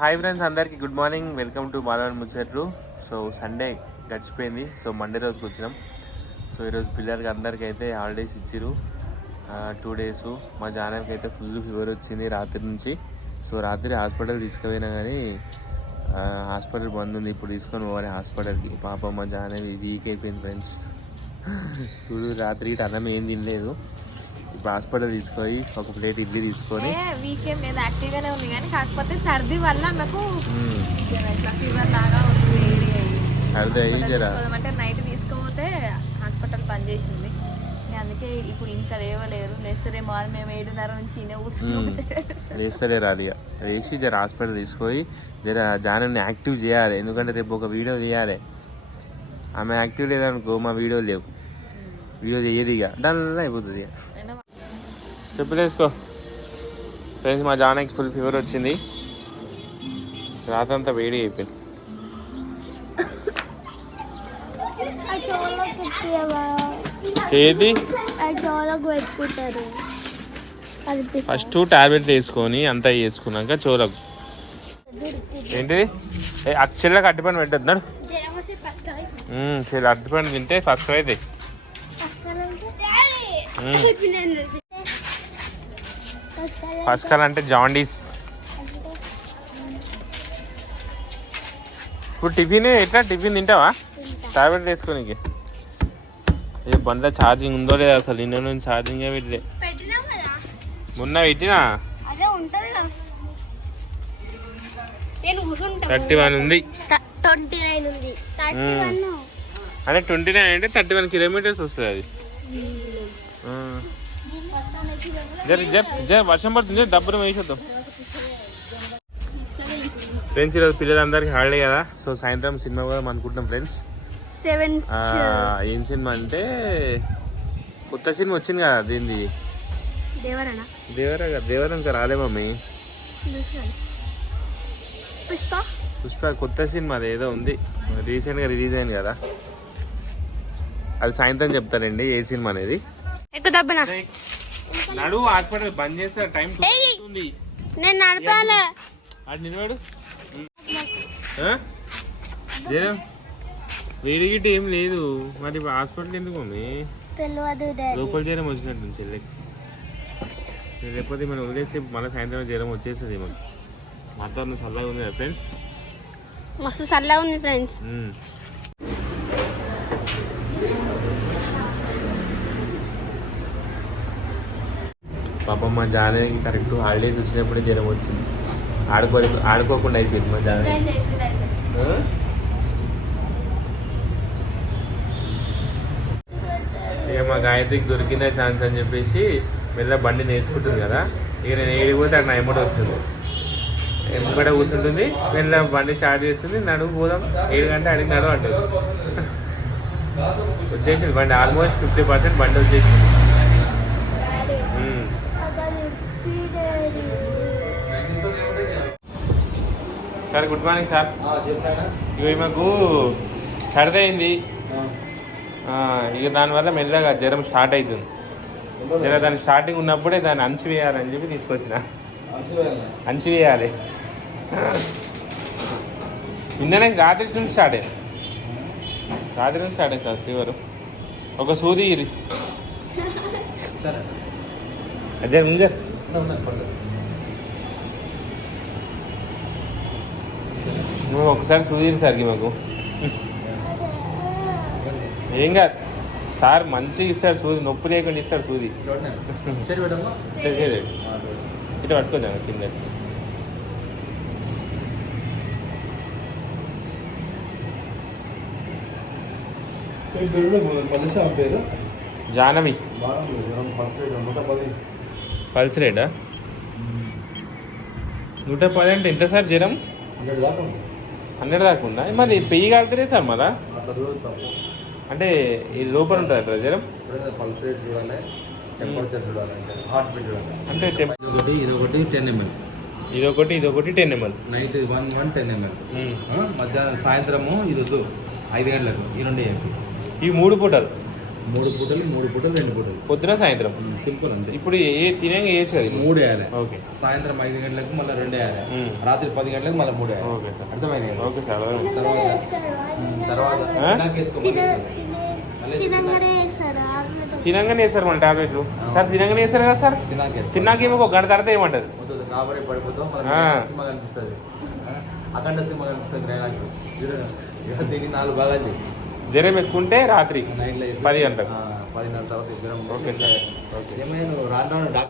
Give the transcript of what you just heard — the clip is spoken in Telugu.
హాయ్ ఫ్రెండ్స్ అందరికి good morning welcome to Madhavan ముచ్చట్లు సో సండే గడిచిపోయింది. సో మండే రోజుకి వచ్చినాం. సో ఈరోజు పిల్లలకి అందరికి అయితే హాలిడేస్ ఇచ్చిరు టూ డేస్ మా జానకి అయితే ఫుల్ ఫీవర్ వచ్చింది రాత్రి నుంచి. సో రాత్రి హాస్పిటల్ తీసుకుపోయినా కానీ హాస్పిటల్ బంద్ ఉంది. ఇప్పుడు తీసుకొని పోవాలి హాస్పిటల్కి పాప మా జానవి వీక్ అయిపోయింది ఫ్రెండ్స్ చూడు రాత్రికి అన్నం ఏం తినలేదు. ఇప్పుడు హాస్పిటల్ తీసుకొని ఒక ప్లేట్ ఇడ్లీ తీసుకొని. వీకెండ్ లేదు యాక్టివ్ గానే ఉంది కానీ కాకపోతే సర్ది వల్ల నాకు ఫీవర్ లాగా ఉంది సర్ది అయ్యి జరా. అంటే నైట్ తీసుకుపోతే హాస్పిటల్ పని చేసింది. నేను అందుకే ఇప్పుడు ఇంకా లేవలేరు. లేస్తే మార్నింగ్ మేము ఏడున్నర నుంచి రాదు ఇక వేసి జర హాస్పిటల్ తీసుకొని జర జానని యాక్టివ్ చేయాలి. ఎందుకంటే రేపు ఒక వీడియో తీయాలి. ఆమె యాక్టివ్ లేదనుకో మా వీడియో లేవు. వీడియో చేయదు ఇక. డల్ అయిపోతుంది ఇక. చెప్పులేసుకో ఫ్రెండ్స్ మా జానకి ఫుల్ ఫీవర్ వచ్చింది. రాత్రంతా వేడి అయిపోయింది. చేది? అది ఫస్ట్ టాబ్లెట్ వేసుకొని అంతా వేసుకున్నాక చోరకు. ఏంటిది? ఏ అచ్చల్లా అట్టి పని పెట్టద్దు చెల్లి అట్టి పని తింటే ఫస్ట్ అయితే ఫస్ట్ కాల్ అంటే జాండీస్. ఇప్పుడు టిఫిన్ ఎట్లా టిఫిన్ తింటావా? టాబ్లెట్ వేసుకోనికి ఏ బండ్లో ఛార్జింగ్ ఉందో లేదా అసలు నిన్న నుంచి ఛార్జింగ్ పెట్టలే. మొన్న పెట్టినా? థర్టీ వన్ ఉంది. అంటే ట్వంటీ నైన్ అంటే థర్టీ వన్ కిలోమీటర్స్ వస్తుంది అది. జర వర్షం పడుతుంది డబ్బులు వేసేద్దాం. ఫ్రెండ్స్ ఈరోజు పిల్లలందరికీ హాలిడే కదా. సో సాయంత్రం సినిమా కూడా అనుకుంటున్నాం ఫ్రెండ్స్ సెవెన్ ఏం సినిమా అంటే కొత్త సినిమా వచ్చింది కదా దీనిది. దేవరణ దేవరా దేవరా ఇంకా రాలే మమ్మీ. పుష్ప? పుష్ప కొత్త సినిమా అది ఏదో ఉంది. రీసెంట్గా రిలీజ్ అయింది కదా. అది సాయంత్రం చెప్తారండి ఏ సినిమా అనేది. ఎక్కువ నడు హాస్పిటల్ బంద్ చేస్తే టైం అవుతుంది. నేను నడపాలే. అది నిలబడు. ఏం లేదు. మరి హాస్పిటల్ ఎందుకు మమ్మీ డాడీ. లోపల జ్వరం వచ్చినట్టు చెల్లెకి. లేకపోతే మనం వదిలేస్తే మళ్ళీ సాయంత్రం జ్వరం వచ్చేస్తుంది మనకి వాతావరణం చల్లగా ఉంది కదా ఫ్రెండ్స్? మస్తు చల్లగా ఉంది ఫ్రెండ్స్. పాపం మా జానకి కరెక్ట్ హాలిడేస్ వచ్చినప్పుడే జ్వరం వచ్చింది. ఆడుకో ఆడుకోకుండా అయిపోయింది మా జాన ఇక మా గాయత్రికి దొరికిందే ఛాన్స్ అని చెప్పేసి మెల్ల బండి నేర్చుకుంటుంది కదా. ఇక నేను ఏడిపోతే అక్కడ ఎమ్మటి వస్తుంది. ఎమ్మడ కూర్చుంటుంది. మెల్ల బండి స్టార్ట్ చేస్తుంది. నడువు పోదాం. ఏడు గంట అడిగి నడువు అంటుంది. వచ్చేసింది. బండి ఆల్మోస్ట్ ఫిఫ్టీ పర్సెంట్ బండి వచ్చేసింది. Sir good morning sir. ఇక మాకు సర్ది అయింది. ఇక దానివల్ల మెల్లగా జ్వరం స్టార్ట్ అవుతుంది జర దాని స్టార్టింగ్ ఉన్నప్పుడే దాన్ని అంచు వేయాలని చెప్పి తీసుకొచ్చిన. అంచు వేయాలి నిన్ననే రాత్రి నుంచి స్టార్ట్ అయింది. రాత్రి నుంచి స్టార్ట్ అయింది సార్ ఫీవర్. ఒక సూది ఇరి అజయ్ ముంజర్ నువ్వు ఒకసారి సూదిరి సార్కి మాకు ఏం కాదు. సార్ మంచిగా ఇస్తాడు సూది నొప్పి లేకుండా ఇస్తాడు సూది. ఇట్లా పట్టుకోచాను కింద. జానవి. పల్స్ రేటా? నూట పది అంటే ఎంత సార్ జ్వరం? హండ్రెడ్ దాకా ఉందా? మరి పెయ్యి కాలుతలే సార్ మరా అంటే ఈ లోపల ఉంటుంది అట్లా జ్వరం పల్స్ రేట్ చూడాలి టెంపరేచర్ చూడాలి హార్ట్ బీట్ చూడాలి అంటే ఇదొకటి ఇదొకటి టెన్ ఎంఎల్. ఇదొకటి ఇదొకటి ten ML. Night one one ten ML. మధ్యాహ్నం సాయంత్రము ఇది వద్దు ఐదు గంటలకు ఈ రెండు ఏంటి ఈ మూడు పూటలు. మూడు పూటలు మూడు పూటలు రెండు పూటలు. పొద్దున సాయంత్రం? సింపుల్ అంతే. ఇప్పుడు ఏ తినంగా వేయచ్చు కదా. మూడు వేయాలి. ఓకే. సాయంత్రం ఐదు గంటలకు మళ్ళీ రెండు వేయాలి. రాత్రి పది గంటలకు మళ్ళీ మూడు వేయాలి. Okay sir. అర్థమైంది? Okay sir. తర్వాత తర్వాత తినంగానే వేస్తారు? మన టాబ్లెట్లు. సార్ తినంగానే వేస్తారు కదా సార్? వేసుకో. తిన్నాకేమో ఒక గంట తర్వాత ఏమంటారు? కాబోయే పడిపోతాం? అఖండ సినిమా కనిపిస్తుంది. దీన్ని నాలుగు భాగాలు జ్వరం ఎక్కుంటే రాత్రి నైట్లో వేసి- పది గంటలకు. పదిన్నర తర్వాత ఇద్దరం ఓకే సార్. రాను రాను డాక్టర్